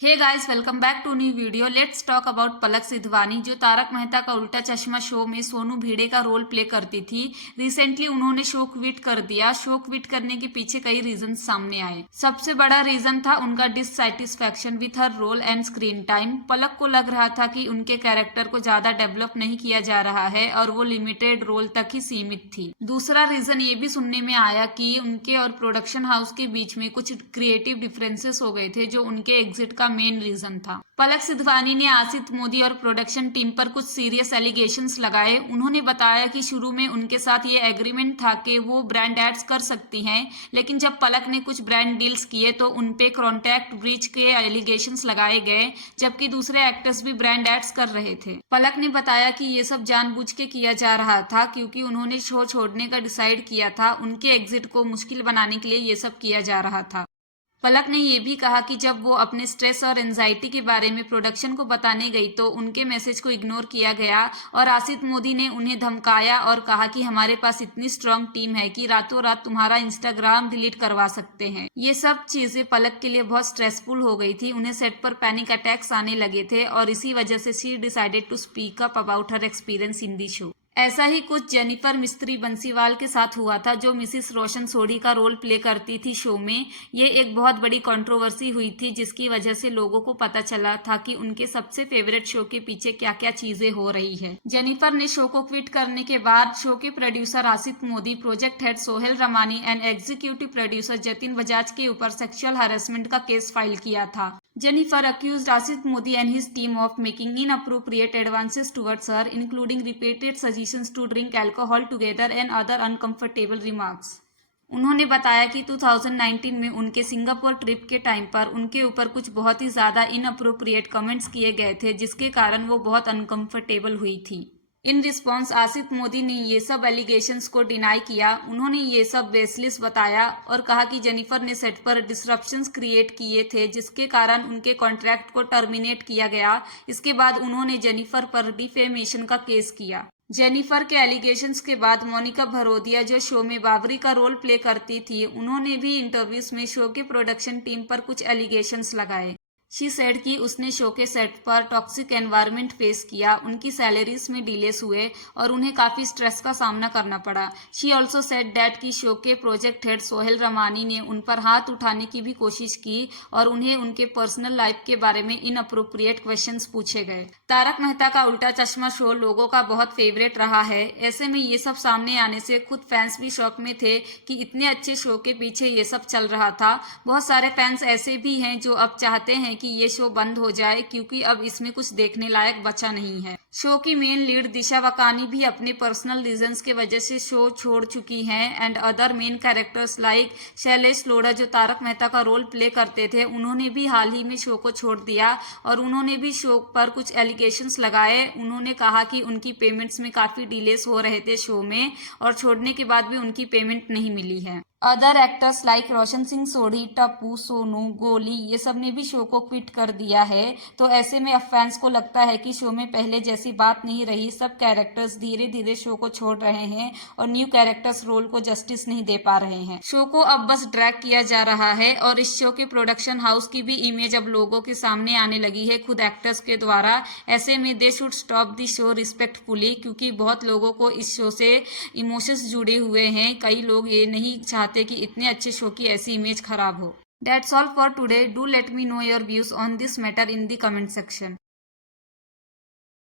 Hey guys, welcome back to new video. Let's talk about Palak Sidhwani, जो तारक मेहता का उल्टा चश्मा शो में सोनू भिड़े का रोल प्ले करती थी। रिसेंटली उन्होंने शो क्विट कर दिया। शो क्विट करने के पीछे कई रीजन सामने आए। सबसे बड़ा रीजन था उनका dissatisfaction with her role and screen time. Palak को लग रहा था कि उनके कैरेक्टर को ज्यादा डेवलप नहीं किया जा रहा है और वो लिमिटेड रोल तक ही सीमित थी। दूसरा रीजन ये भी सुनने में आया कि उनके और प्रोडक्शन हाउस के बीच में कुछ क्रिएटिव डिफरेंसेस हो गए थे, जो उनके एग्जिट का मेन रीजन था। पलक सिधवानी ने आसित मोदी और प्रोडक्शन टीम पर कुछ सीरियस एलिगेशंस लगाए। उन्होंने बताया कि शुरू में उनके साथ ये एग्रीमेंट था कि वो ब्रांड एड्स कर सकती हैं, लेकिन जब पलक ने कुछ ब्रांड डील्स किए तो उनपे कॉन्ट्रैक्ट ब्रीच के एलिगेशंस लगाए गए, जबकि दूसरे एक्टर्स भी ब्रांड एड्स कर रहे थे। पलक ने बताया कि ये सब जानबूझ के किया जा रहा था, क्योंकि उन्होंने शो छोड़ने का डिसाइड किया था। उनके एग्जिट को मुश्किल बनाने के लिए ये सब किया जा रहा था। पलक ने यह भी कहा कि जब वो अपने स्ट्रेस और एंजाइटी के बारे में प्रोडक्शन को बताने गई तो उनके मैसेज को इग्नोर किया गया और आसित मोदी ने उन्हें धमकाया और कहा कि हमारे पास इतनी स्ट्रांग टीम है कि रातों रात तुम्हारा इंस्टाग्राम डिलीट करवा सकते हैं। ये सब चीजें पलक के लिए बहुत स्ट्रेसफुल हो गई थी। उन्हें सेट पर पैनिक अटैक्स आने लगे थे और इसी वजह से she decided to speak up about her experience in the show. ऐसा ही कुछ जेनिफर मिस्त्री बंसीवाल के साथ हुआ था, जो मिसिस रोशन सोढ़ी का रोल प्ले करती थी शो में। ये एक बहुत बड़ी कंट्रोवर्सी हुई थी, जिसकी वजह से लोगों को पता चला था कि उनके सबसे फेवरेट शो के पीछे क्या क्या चीजें हो रही है। जेनिफर ने शो को क्विट करने के बाद शो के producer Asti Modi, project head Sohail Ramani and executive producer Jatin Bajaj के ऊपर सेक्सुअल हैरेसमेंट का केस फाइल किया था। Jennifer accused Asit Modi and his team of making inappropriate advances towards her, including repeated suggestions to drink alcohol together and other uncomfortable remarks. उन्होंने बताया कि 2019 में उनके सिंगापुर ट्रिप के टाइम पर उनके ऊपर कुछ बहुत ही ज्यादा इनअप्रोप्रिएट कमेंट्स किए गए थे, जिसके कारण वो बहुत अनकंफर्टेबल हुई थी। इन रिस्पॉन्स आसित मोदी ने ये सब एलिगेशंस को डिनाई किया। उन्होंने ये सब बेसलेस बताया और कहा कि जेनिफर ने सेट पर डिसरप्शंस क्रिएट किए थे, जिसके कारण उनके कॉन्ट्रैक्ट को टर्मिनेट किया गया। इसके बाद उन्होंने जेनिफर पर डिफेमेशन का केस किया। जेनिफर के एलिगेशंस के बाद मोनिका भरोदिया, जो शो में बाबरी का रोल प्ले करती थी, उन्होंने भी इंटरव्यूज में शो के प्रोडक्शन टीम पर कुछ एलिगेशंस लगाए। शी सेड कि उसने शो के सेट पर टॉक्सिक एनवायरनमेंट फेस किया, उनकी सैलरीज में डिलेस हुए और उन्हें काफी स्ट्रेस का सामना करना पड़ा। शी ऑल्सो सेड दैट कि शो के प्रोजेक्ट हेड सोहेल रमानी ने उन पर हाथ उठाने की भी कोशिश की और उन्हें उनके पर्सनल लाइफ के बारे में इनअप्रोप्रिएट क्वेश्चंस पूछे गए। तारक मेहता का उल्टा चश्मा शो लोगों का बहुत फेवरेट रहा है। ऐसे में ये सब सामने आने से खुद फैंस भी शॉक में थे कि इतने अच्छे शो के पीछे ये सब चल रहा था। बहुत सारे फैंस ऐसे भी हैं जो अब चाहते हैं कि ये शो बंद हो जाए, क्योंकि अब इसमें कुछ देखने लायक बचा नहीं है। शो की मेन लीड दिशा वकानी भी अपने पर्सनल रीजंस के वजह से शो छोड़ चुकी हैं and other main characters like Shailesh Lodha, जो तारक मेहता का रोल प्ले करते थे, उन्होंने भी हाल ही में शो को छोड़ दिया और उन्होंने भी शो पर कुछ एलिगेशंस लगाए। उन्होंने कहा कि उनकी पेमेंट्स में काफी डिलेस हो रहे थे शो में और छोड़ने के बाद भी उनकी पेमेंट नहीं मिली है। Other actors like Roshan Singh Sodhi, Tappu, Sonu, गोली, ये सब ने भी शो को क्विट कर दिया है। तो ऐसे में अब फैंस को लगता है कि शो में पहले जैसी बात नहीं रही। सब कैरेक्टर्स धीरे धीरे शो को छोड़ रहे हैं और न्यू कैरेक्टर्स रोल को जस्टिस नहीं दे पा रहे हैं। शो को अब बस ड्रैग किया जा रहा है और इस शो के प्रोडक्शन हाउस की भी इमेज अब लोगों के सामने आने लगी है, खुद एक्टर्स के द्वारा। ऐसे में they should stop the show respectfully, क्योंकि बहुत लोगों को इस शो से इमोशंस जुड़े हुए हैं। कई लोग ये नहीं चाहते कि इतने अच्छे शो की ऐसी इमेज खराब हो। That's all for today. Do let me know your views on this matter in the comment section.